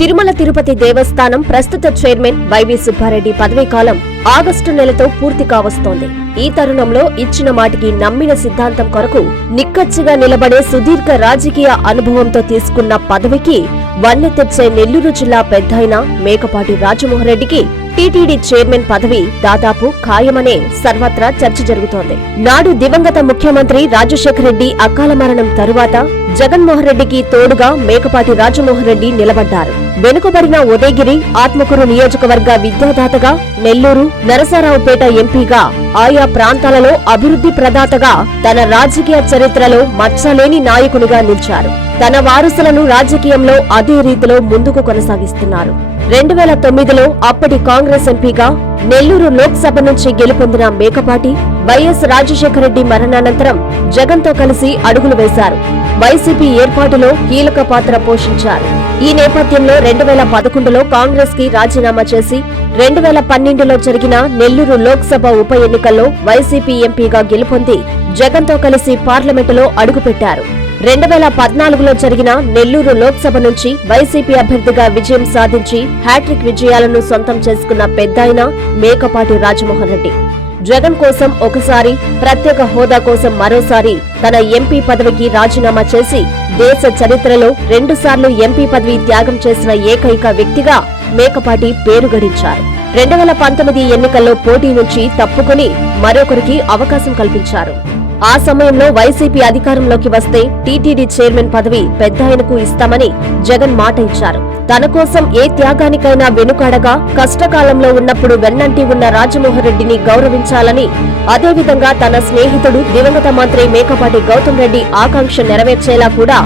తిరుమల తిరుపతి దేవస్థానం ప్రస్తుత chairman YV Subbareddy పదవీకాలం August నెలతో పూర్తి కావస్తోంది. ఈ తరుణంలో ఇచ్చిన మాటికి నమ్మిన సిద్ధాంతం కొరకు నిక్కచ్చిగా నిలబడే సుదీర్ఘ రాజకీయ అనుభవంతో తీసుకున్న పదవికి వన్నె తెచ్చే నెల్లూరు జిల్లా పెద్దయిన మేకపాటి రాజమోహన్రెడ్డికి టీటీడీ చైర్మన్ పదవి దాదాపు ఖాయమనే సర్వత్రా చర్చ జరుగుతోంది. నాడు దివంగత ముఖ్యమంత్రి రాజశేఖర రెడ్డి అకాల మరణం తరువాత జగన్మోహన్ రెడ్డికి తోడుగా మేకపాటి రాజమోహన్రెడ్డి నిలబడ్డారు. వెనుకబడిన ఉదయగిరి, ఆత్మకూరు నియోజకవర్గ విద్యాదాతగా, నెల్లూరు, నరసరావుపేట ఎంపీగా, ఆయా ప్రాంతాలలో అభివృద్ధి ప్రదాతగా తన రాజకీయ చరిత్రలో మచ్చలేని నాయకునిగా నిలిచారు. తన వారసులను రాజకీయంలో అదే రీతిలో ముందుకు కొనసాగిస్తున్నారు. 2009లో అప్పటి కాంగ్రెస్ ఎంపీగా నెల్లూరు లోక్సభ నుంచి గెలుపొందిన మేకపాటి వైఎస్ రాజశేఖర రెడ్డి మరణానంతరం జగన్తో కలిసి అడుగులు వేశారు. వైసీపీ ఏర్పాటులో కీలక పాత్ర పోషించారు. ఈ నేపథ్యంలో 2011లో కాంగ్రెస్ కి రాజీనామా చేసి 2012లో జరిగిన నెల్లూరు లోక్సభ ఉప ఎన్నికల్లో వైసీపీ ఎంపీగా గెలుపొంది జగన్తో కలిసి పార్లమెంటులో అడుగుపెట్టారు. 2014లో జరిగిన నెల్లూరు లోక్సభ నుంచి వైసీపీ అభ్యర్థిగా విజయం సాధించి హ్యాట్రిక్ విజయాలను సొంతం చేసుకున్న పెద్దాయన మేకపాటి రాజమోహన్రెడ్డి జగన్ కోసం ఒకసారి, ప్రత్యేక హోదా కోసం మరోసారి తన ఎంపీ పదవికి రాజీనామా చేసి దేశ చరిత్రలో 2 సార్లు ఎంపీ పదవి త్యాగం చేసిన ఏకైక వ్యక్తిగా మేకపాటి పేరు గడించారు. 2019 ఎన్నికల్లో పోటీ నుంచి తప్పుకుని మరొకరికి అవకాశం కల్పించారు. ఆ సమయంలో వైసీపీ అధికారంలోకి వస్తే టీటీడీ చైర్మన్ పదవి పెద్దాయనకు ఇస్తామని జగన్ మాట ఇచ్చారు. తన కోసం ఏ త్యాగానికైనా వెనుకాడగా కష్టకాలంలో ఉన్నప్పుడు వెన్నంటి ఉన్న రాజమోహన్ రెడ్డిని గౌరవించాలని, అదేవిధంగా తన స్నేహితుడు దివంగత మంత్రి మేకపాటి గౌతమ్ రెడ్డి ఆకాంక్ష నెరవేర్చేలా కూడా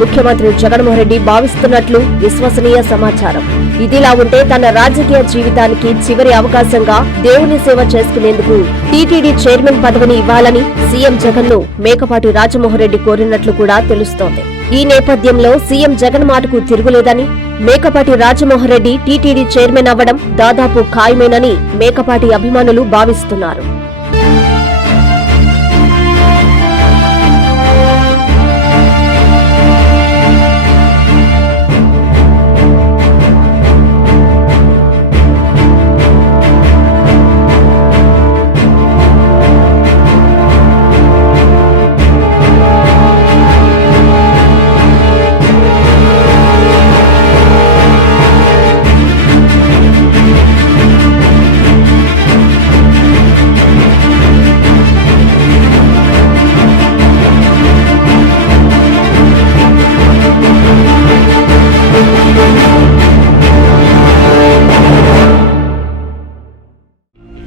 ముఖ్యమంత్రి జగన్మోహన్ రెడ్డి భావిస్తున్నట్లు విశ్వసనీయ సమాచారం. ఇదిలా ఉంటే తన రాజకీయ జీవితానికి చివరి అవకాశంగా దేవుని సేవ చేసుకునేందుకు టీటీడీ చైర్మన్ పదవిని ఇవ్వాలని సీఎం జగన్ ను మేకపాటి రాజమోహన్ రెడ్డి కోరినట్లు కూడా తెలుస్తోంది. ఈ నేపథ్యంలో సీఎం జగన్ మాటకు తిరుగులేదని, మేకపాటి రాజమోహన్ రెడ్డి టీటీడీ చైర్మన్ అవ్వడం దాదాపు ఖాయమేనని మేకపాటి అభిమానులు భావిస్తున్నారు.